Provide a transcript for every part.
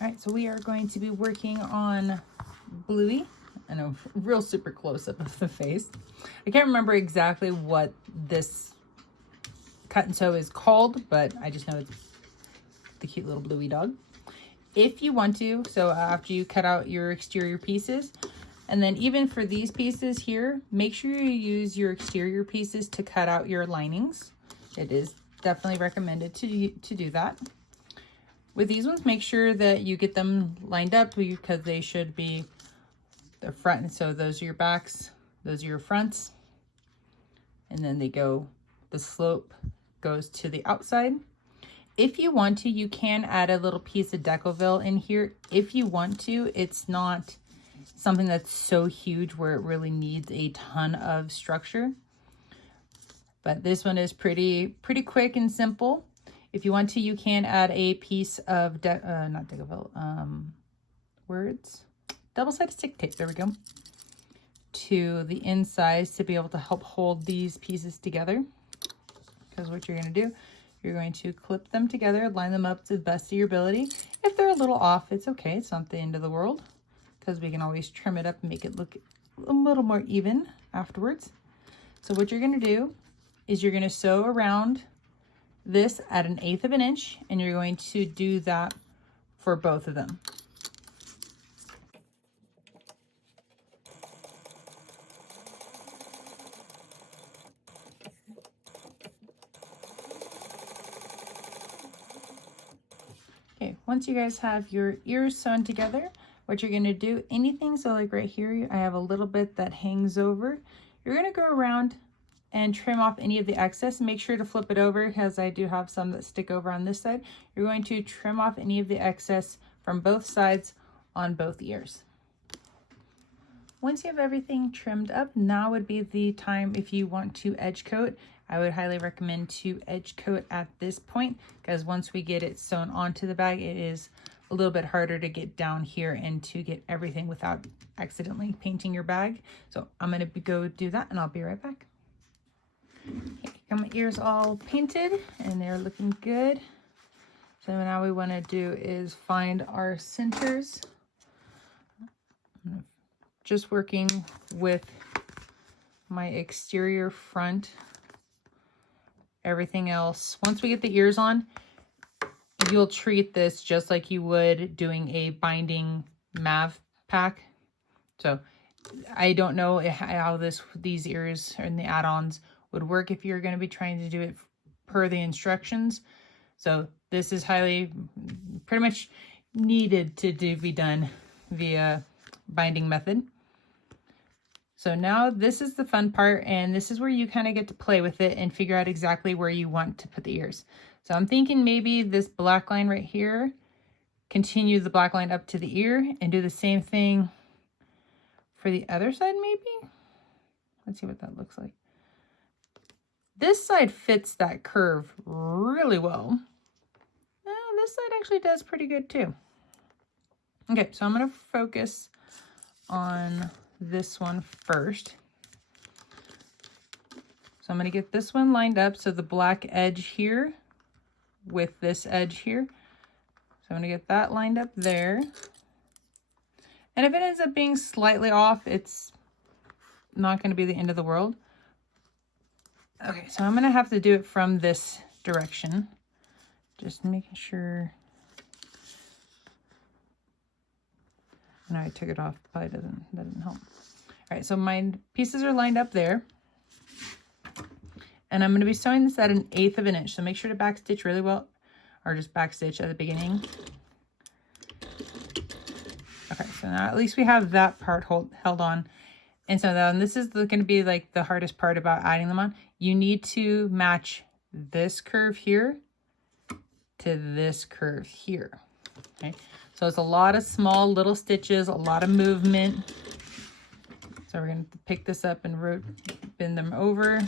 All right, so we are going to be working on Bluey. I know, real super close up of the face. I can't remember exactly what this cut and sew is called, but I just know it's the cute little Bluey dog. If you want to, so after you cut out your exterior pieces, and then even for these pieces here, make sure you use your exterior pieces to cut out your linings. It is definitely recommended to do that. With these ones, make sure that you get them lined up because they should be the front. So those are your backs, those are your fronts, and then the slope goes to the outside. If you want to, you can add a little piece of Decoville in here. If you want to, it's not something that's so huge where it really needs a ton of structure. But this one is pretty quick and simple. If you want to, you can add a piece of, not Decoville, double-sided stick tape, there we go, to the insides to be able to help hold these pieces together. Because what you're going to do, you're going to clip them together, line them up to the best of your ability. If they're a little off, it's okay. It's not the end of the world because we can always trim it up and make it look a little more even afterwards. So what you're going to do is you're going to sew around this at 1/8 of an inch, and you're going to do that for both of them. Okay, once you guys have your ears sewn together, what you're going to do, anything, so like right here, I have a little bit that hangs over. You're going to go around and trim off any of the excess. Make sure to flip it over because I do have some that stick over on this side. You're going to trim off any of the excess from both sides on both ears. Once you have everything trimmed up, now would be the time if you want to edge coat. I would highly recommend to edge coat at this point because once we get it sewn onto the bag, it is a little bit harder to get down here and to get everything without accidentally painting your bag. So I'm going to go do that and I'll be right back. Okay, got my ears all painted and they're looking good. So now we want to do is find our centers. Just working with my exterior front. Everything else, once we get the ears on, you'll treat this just like you would doing a binding Mav pack. So I don't know how these ears and the add-ons would work if you're going to be trying to do it per the instructions. So this is pretty much needed to be done via binding method. So now this is the fun part, and this is where you kind of get to play with it and figure out exactly where you want to put the ears. So I'm thinking maybe this black line right here, continue the black line up to the ear and do the same thing for the other side maybe. Let's see what that looks like. This side fits that curve really well. This side actually does pretty good too. Okay, so I'm going to focus on this one first. So I'm going to get this one lined up, so the black edge here with this edge here. So I'm going to get that lined up there. And if it ends up being slightly off, it's not going to be the end of the world. Okay, so I'm going to have to do it from this direction. Just making sure. I know I took it off, probably that doesn't help. All right, so my pieces are lined up there. And I'm going to be sewing this at 1/8 of an inch. So make sure to backstitch really well, or just backstitch at the beginning. Okay, so now at least we have that part held on. And so then this is going to be like the hardest part about adding them on. You need to match this curve here to this curve here. Okay, so it's a lot of small little stitches, a lot of movement. So we're going to pick this up and bend them over.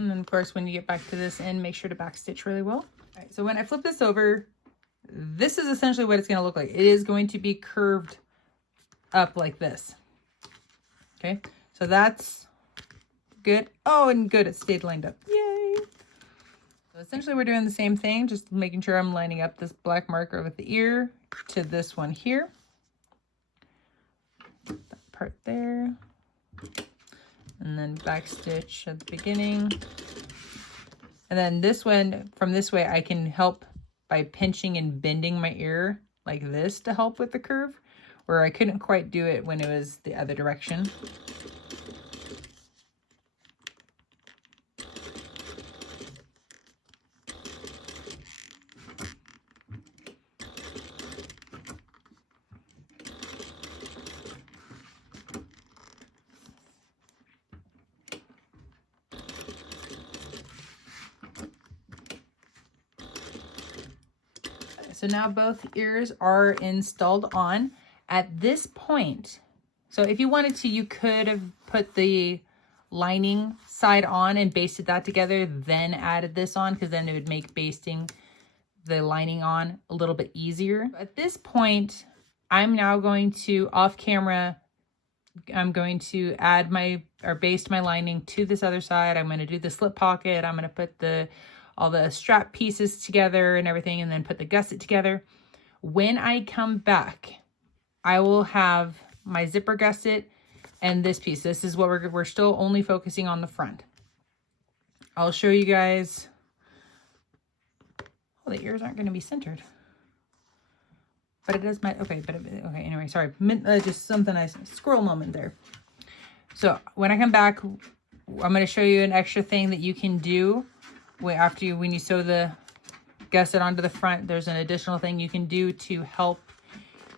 And then of course, when you get back to this end, make sure to back stitch really well. All right, so when I flip this over, this is essentially what it's going to look like. It is going to be curved up like this. Okay, so that's good. Oh, and good, it stayed lined up. Yay! So essentially we're doing the same thing, just making sure I'm lining up this black marker with the ear to this one here. That part there. And then back stitch at the beginning. And then this one, from this way, I can help by pinching and bending my ear like this to help with the curve, where I couldn't quite do it when it was the other direction. So now both ears are installed on. At this point, so if you wanted to, you could have put the lining side on and basted that together, then added this on, because then it would make basting the lining on a little bit easier. At this point, I'm now going to, off camera, I'm going to add or baste my lining to this other side. I'm going to do the slip pocket. I'm going to put all the strap pieces together and everything, and then put the gusset together. When I come back, I will have my zipper gusset and this piece. This is what we're still only focusing on the front. I'll show you guys. Oh, the ears aren't going to be centered. But it does okay, anyway, sorry. Just something squirrel moment there. So when I come back, I'm going to show you an extra thing that you can do when you sew the gusset onto the front. There's an additional thing you can do to help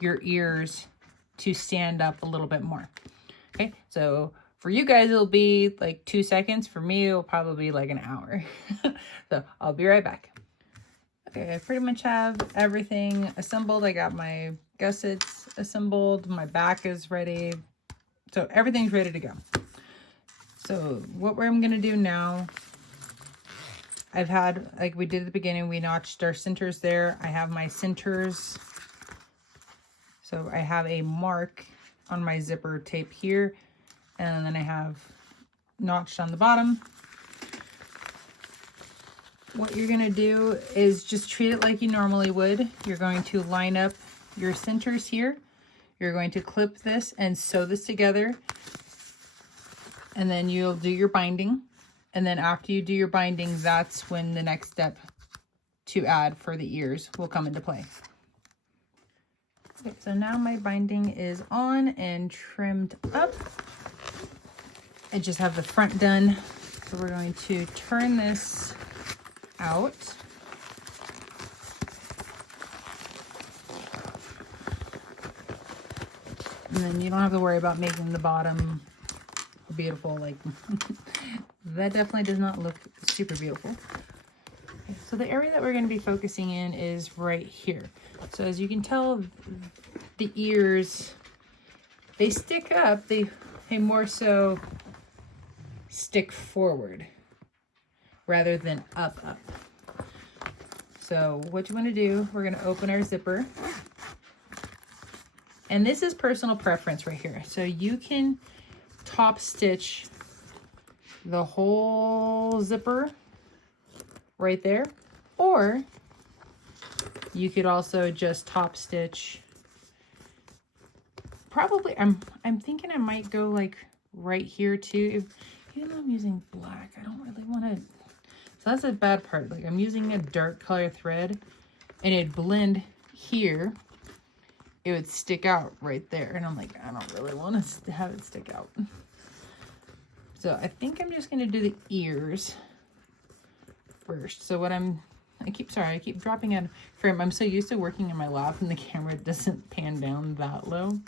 your ears to stand up a little bit more. Okay, so for you guys, it'll be like 2 seconds. For me, it'll probably be like an hour. So I'll be right back. Okay, I pretty much have everything assembled. I got my gussets assembled. My back is ready. So everything's ready to go. So what I'm going to do now, I've had, like we did at the beginning, we notched our centers there. I have my centers. So I have a mark on my zipper tape here, and then I have notched on the bottom. What you're gonna do is just treat it like you normally would. You're going to line up your centers here. You're going to clip this and sew this together, and then you'll do your binding. And then after you do your binding, that's when the next step to add for the ears will come into play. Okay, so now my binding is on and trimmed up. I just have the front done. So we're going to turn this out. And then you don't have to worry about making the bottom beautiful. Like that definitely does not look super beautiful. Okay, so the area that we're going to be focusing in is right here. So as you can tell, the ears, they stick up, they more so stick forward rather than up. So what you want to do, we're going to open our zipper. And this is personal preference right here. So you can top stitch the whole zipper right there, or you could also just top stitch. Probably, I'm thinking I might go like right here too. Even though I'm using black, I don't really want to. So that's a bad part. Like I'm using a dark color thread, and it'd blend here. It would stick out right there, and I'm like, I don't really want to have it stick out. So I think I'm just gonna do the ears first. So what I keep dropping out of frame. I'm so used to working in my lap and the camera doesn't pan down that low.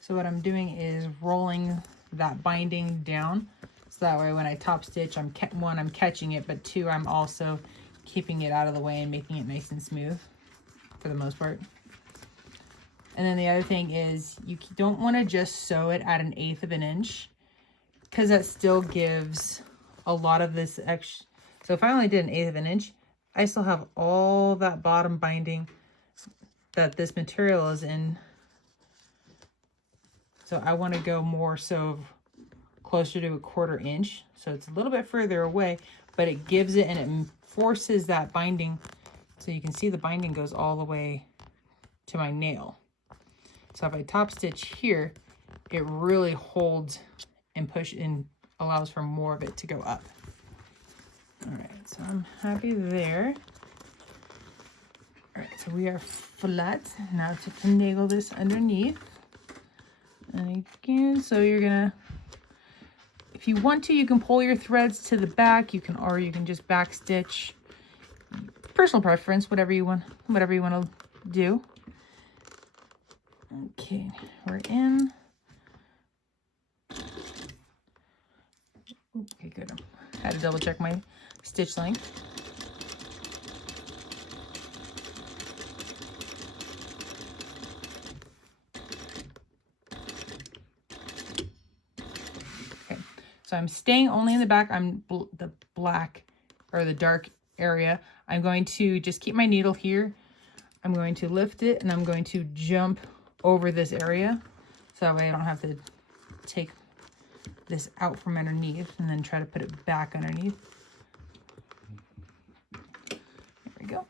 So what I'm doing is rolling that binding down. So that way when I top stitch, I'm catching it, but two, I'm also keeping it out of the way and making it nice and smooth for the most part. And then the other thing is you don't want to just sew it at 1/8 of an inch, because that still gives a lot of this extra. So if I only did 1/8 of an inch, I still have all that bottom binding that this material is in. So I want to go more so closer to 1/4 inch. So it's a little bit further away, but it gives it and it forces that binding. So you can see the binding goes all the way to my nail. So if I top stitch here, it really holds and allows for more of it to go up. All right, so I'm happy there. All right, so we are flat. Now to finagle this underneath. And again, so you're gonna, if you want to, you can pull your threads to the back. Or you can just back stitch. Personal preference, whatever you want to do. Okay, we're in. Okay, good. I had to double check my stitch length. Okay, so I'm staying only in the back. I'm the black or the dark area. I'm going to just keep my needle here. I'm going to lift it and I'm going to jump over this area. So that way I don't have to take this out from underneath and then try to put it back underneath. There we go.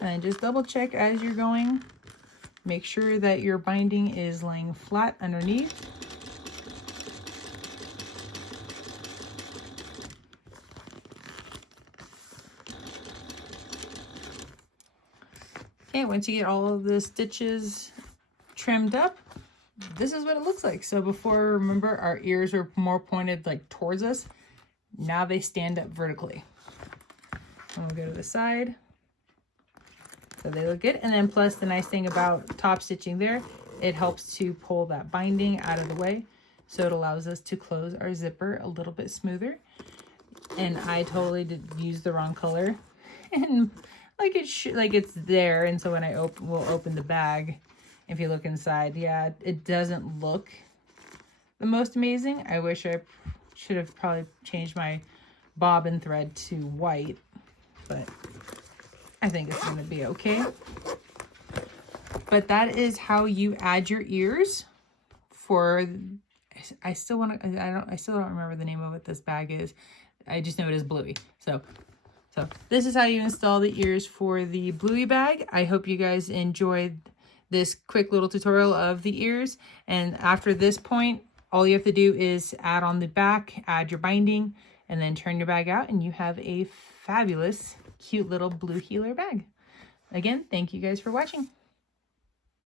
And just double check as you're going. Make sure that your binding is laying flat underneath. Okay, once you get all of the stitches trimmed up, this is what it looks like. So before, remember, our ears were more pointed like towards us. Now they stand up vertically. And we'll go to the side. So they look good. And then plus the nice thing about top stitching there, it helps to pull that binding out of the way. So it allows us to close our zipper a little bit smoother. And I totally did use the wrong color. And like it's there. And so when we'll open the bag, if you look inside, yeah, it doesn't look the most amazing. I wish I should have probably changed my bobbin thread to white, but I think it's going to be okay. But that is how you add your ears for, I still don't remember the name of what this bag is. I just know it is Bluey. So this is how you install the ears for the Bluey bag. I hope you guys enjoyed this quick little tutorial of the ears. And after this point, all you have to do is add on the back, add your binding, and then turn your bag out, and you have a fabulous, cute little blue heeler bag. Again, thank you guys for watching.